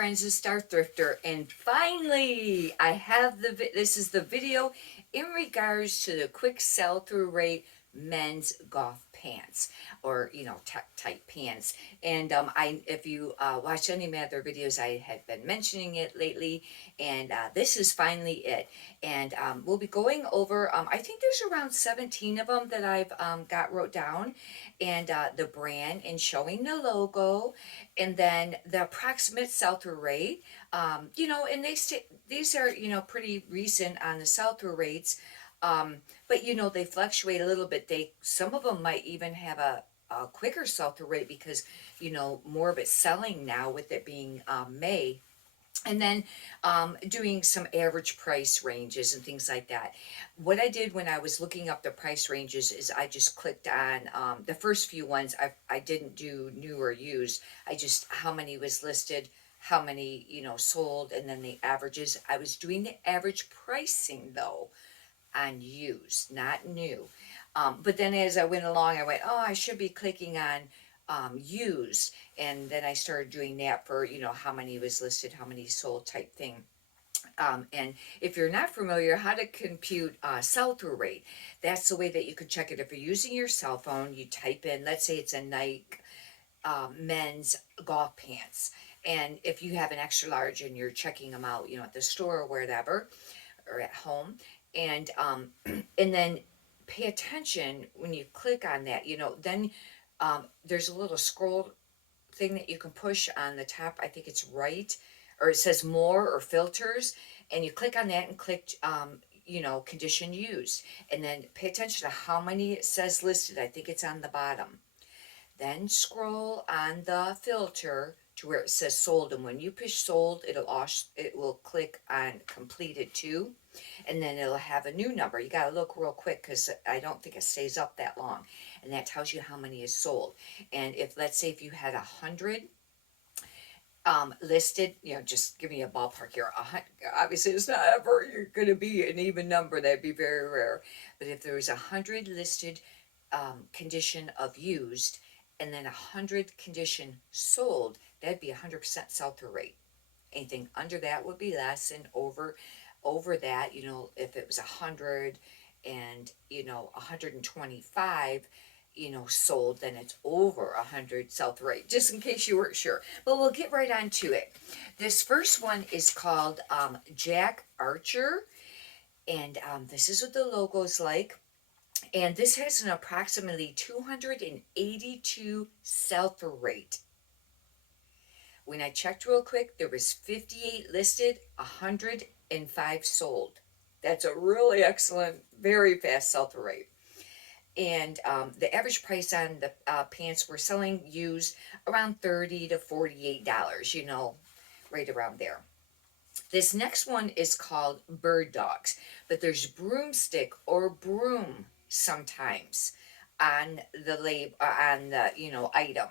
friends, it's Star Thrifter, and finally I have this is the video in regards to the quick sell-through rate men's golf pants, or tight pants. And if you watch any of my other videos, I had been mentioning it lately, and this is finally it. And we'll be going over, I think there's around 17 of them that I've got wrote down, and the brand and showing the logo, and then the approximate sell-through rate. And these are pretty recent on the sell-through rates, but they fluctuate a little bit. Some of them might even have a quicker sell-through rate because more of it's selling now with it being May. And then doing some average price ranges and things like that. What I did when I was looking up the price ranges is I just clicked on the first few ones. I didn't do new or used. I just, how many was listed, how many sold, and then the averages. I was doing the average pricing though on used, not new. But then as I went along, I went, oh, I should be clicking on used. And then I started doing that for, how many was listed, how many sold type thing. And if you're not familiar, how to compute sell-through rate, that's the way that you could check it. If you're using your cell phone, you type in, let's say it's a Nike men's golf pants. And if you have an extra large and you're checking them out, at the store or whatever, or at home, and and then pay attention when you click on that. Then there's a little scroll thing that you can push on the top. I think it's right, or it says more or filters, and you click on that and click condition used, and then pay attention to how many it says listed. I think it's on the bottom. Then scroll on the filter to where it says sold, and when you push sold, it will click on completed too, and then it'll have a new number. You got to look real quick because I don't think it stays up that long, and that tells you how many is sold. And if, let's say, if you had 100 listed, just give me a ballpark here. Obviously, it's not ever you're going to be an even number. That'd be very rare. But if there was 100 listed condition of used, and then 100 condition sold, that'd be 100% sell-through rate. Anything under that would be less, and over that, if it was 100 and 125 sold, then it's over 100 sell-through rate, just in case you weren't sure. But we'll get right on to it. This first one is called Jack Archer, and this is what the logo's like. And this has an approximately 282 sell-through rate. When I checked real quick, there was 58 listed, 105 sold. That's a really excellent, very fast sell-through rate. And the average price on the pants we're selling used around $30 to $48, right around there. This next one is called Bird Dogs, but there's broomstick or broom sometimes on the label, on the item,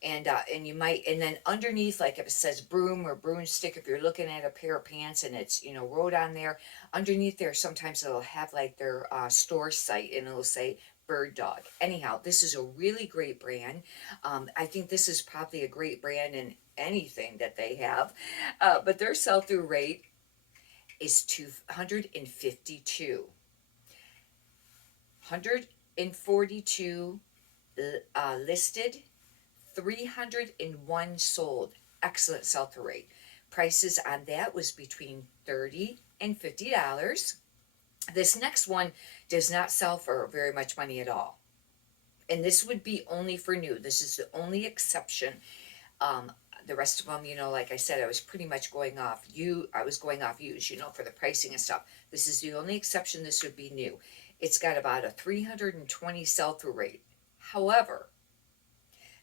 and you might, and then underneath, like if it says broom or broomstick, if you're looking at a pair of pants and it's wrote on there, underneath there sometimes it'll have like their store site, and it'll say Bird Dog. Anyhow, this is a really great brand. I think this is probably a great brand in anything that they have, but their sell-through rate is 252. 142 listed, 301 sold. Excellent sell-through rate. Prices on that was between $30 and $50. This next one does not sell for very much money at all. And this would be only for new. This is the only exception. The rest of them, like I said, I was pretty much going off used, for the pricing and stuff. This is the only exception. This would be new. It's got about a 320 sell-through rate. However,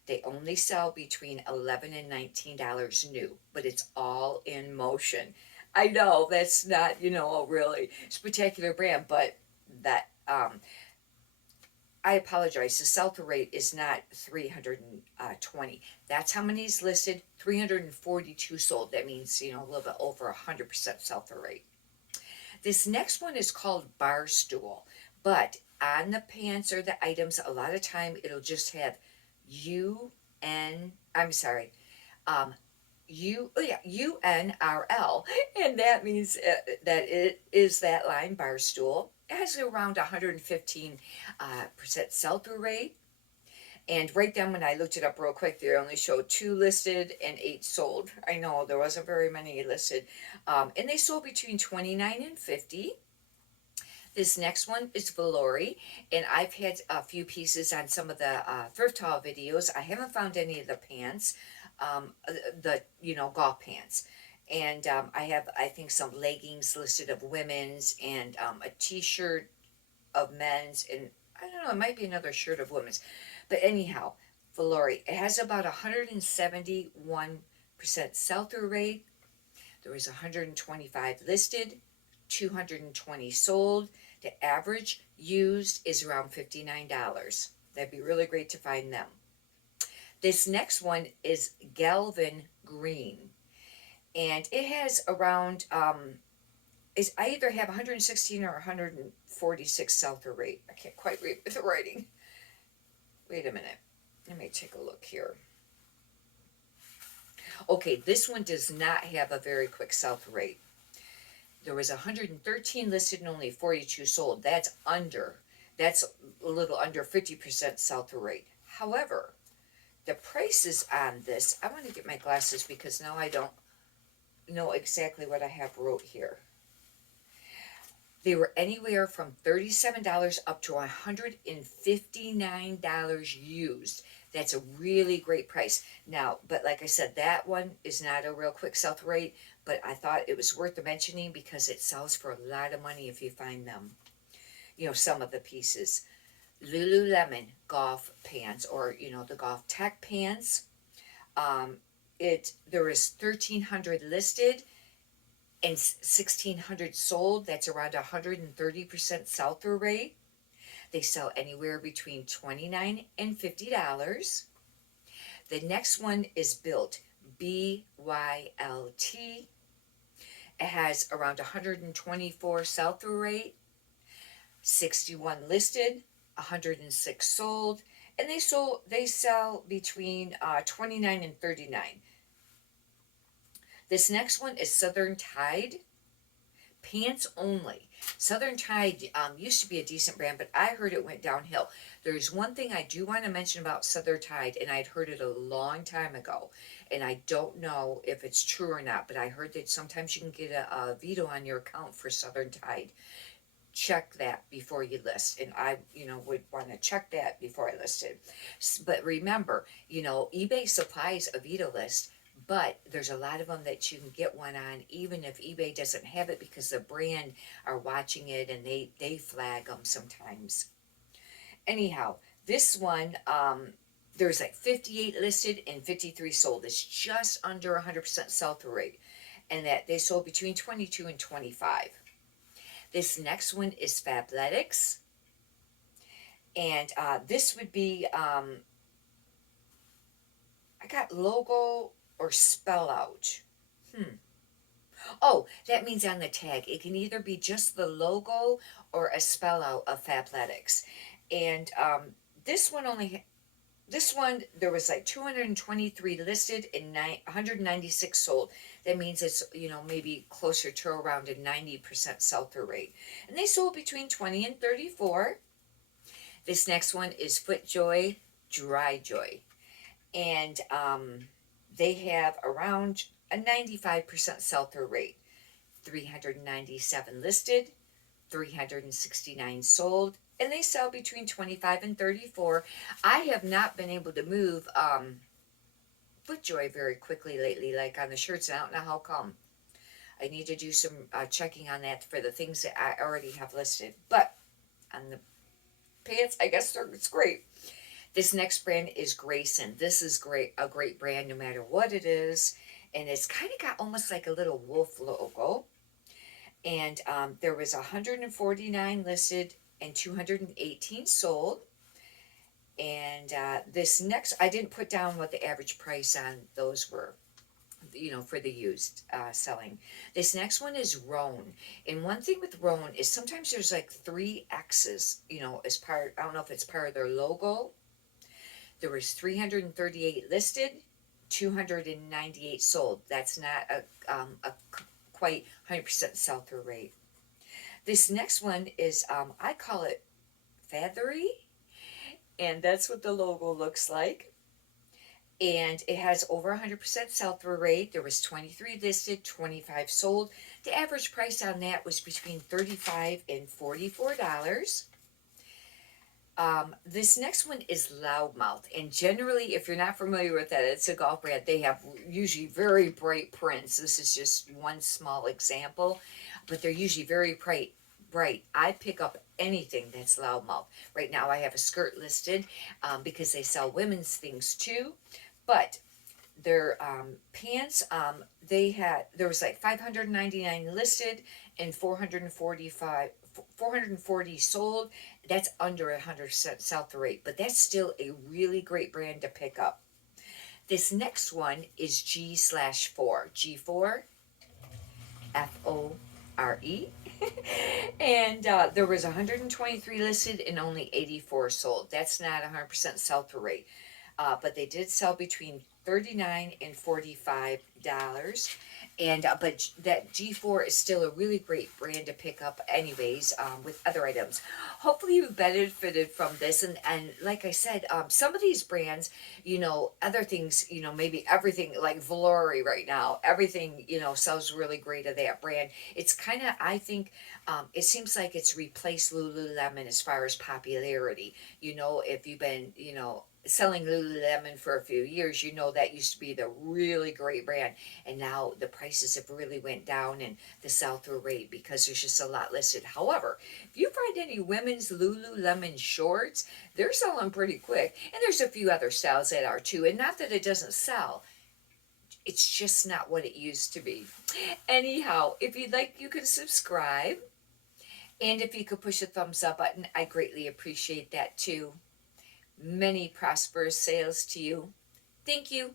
they only sell between $11 and $19 new, but it's all in motion. I know that's not, a really spectacular brand, but that, I apologize. The sell-through rate is not 320. That's how many is listed. 342 sold. That means, a little bit over 100% sell-through rate. This next one is called Barstool, but on the pants or the items, a lot of time it'll just have UNRL, and that means that it is that line bar stool. It has around 115 percent sell-through rate. And right then, when I looked it up real quick, they only showed 2 listed and 8 sold. I know there wasn't very many listed, and they sold between 29 and 50. This next one is Valori, and I've had a few pieces on some of the thrift haul videos. I haven't found any of the pants, the golf pants, and I have, I think, some leggings listed of women's, and a T-shirt of men's, and I don't know, it might be another shirt of women's, but anyhow, Valori. It has about 171% sell-through rate. There was 125 listed, 220 sold. The average used is around $59. That'd be really great to find them. This next one is Galvin Green, and it has around is I either have 116 or 146 sell-through rate. I can't quite read the writing. Wait a minute. Let me take a look here. Okay, this one does not have a very quick sell-through rate. There was 113 listed and only 42 sold. That's a little under 50% sell-through rate. However, the prices on this, I want to get my glasses because now I don't know exactly what I have wrote here. They were anywhere from $37 up to $159 used. That's a really great price. Now, but like I said, that one is not a real quick sell-through rate, but I thought it was worth mentioning because it sells for a lot of money if you find them. Some of the pieces. Lululemon golf pants, or the golf tech pants. There is 1,300 listed and 1,600 sold. That's around 130% sell-through rate. They sell anywhere between $29 and $50. The next one is Built, BYLT. It has around 124 sell-through rate, 61 listed, 106 sold, and they sell between 29 and 39. This next one is Southern Tide, pants only. Southern Tide used to be a decent brand, but I heard it went downhill. There's one thing I do want to mention about Southern Tide, and I'd heard it a long time ago, and I don't know if it's true or not, but I heard that sometimes you can get a veto on your account for Southern Tide. Check that before you list, and I would want to check that before I listed. But remember, eBay supplies a veto list, but there's a lot of them that you can get one on even if eBay doesn't have it, because the brand are watching it and they flag them sometimes. Anyhow, this one, there's like 58 listed and 53 sold. It's just under 100% sell-through rate, and that they sold between 22 and 25. This next one is Fabletics, and this would be, I got logo or spell out. Oh, that means on the tag. It can either be just the logo or a spell out of Fabletics. And this one, there was like 223 listed and 196 sold. That means it's, maybe closer to around a 90% sell-through rate. And they sold between 20 and 34. This next one is FootJoy Dry Joy. And they have around a 95% sell-through rate. 397 listed, 369 sold, and they sell between 25 and 34. I have not been able to move FootJoy very quickly lately, like on the shirts, and I don't know how come. I need to do some checking on that for the things that I already have listed. But on the pants, I guess it's great. This next brand is Grayson. This is a great brand no matter what it is. And it's kind of got almost like a little wolf logo. And there was 149 listed and 218 sold. And this next, I didn't put down what the average price on those were, for the used selling. This next one is Roan. And one thing with Roan is sometimes there's like 3 X's, as part, I don't know if it's part of their logo. There was 338 listed, 298 sold. That's not a quite 100% sell-through rate. This next one is, I call it feathery, and that's what the logo looks like. And it has over 100% sell-through rate. There was 23 listed, 25 sold. The average price on that was between $35 and $44. This next one is Loudmouth, and generally, if you're not familiar with that, it's a golf brand. They have usually very bright prints. This is just one small example, but they're usually very bright. Bright. I pick up anything that's Loudmouth. Right now, I have a skirt listed because they sell women's things too, but their pants, there was like 599 listed and 440 sold. That's under 100% sell-through rate, but that's still a really great brand to pick up. This next one is G/4. G4, FORE. And there was 123 listed and only 84 sold. That's not 100% sell-through rate. But they did sell between $39 and $45. And but that G4 is still a really great brand to pick up anyways, with other items. Hopefully you benefited from this, and like I said, some of these brands, other things, maybe everything like Valori right now, everything, sells really great of that brand. It's kind of, I think, it seems like it's replaced Lululemon as far as popularity. If you've been, selling Lululemon for a few years, that used to be the really great brand, and now the prices have really went down and the sell-through rate because there's just a lot listed. However, if you find any women's Lululemon shorts, they're selling pretty quick, and there's a few other styles that are too, and not that it doesn't sell. It's just not what it used to be. Anyhow, if you'd like, you can subscribe, and if you could push the thumbs up button, I greatly appreciate that too. Many prosperous sales to you. Thank you.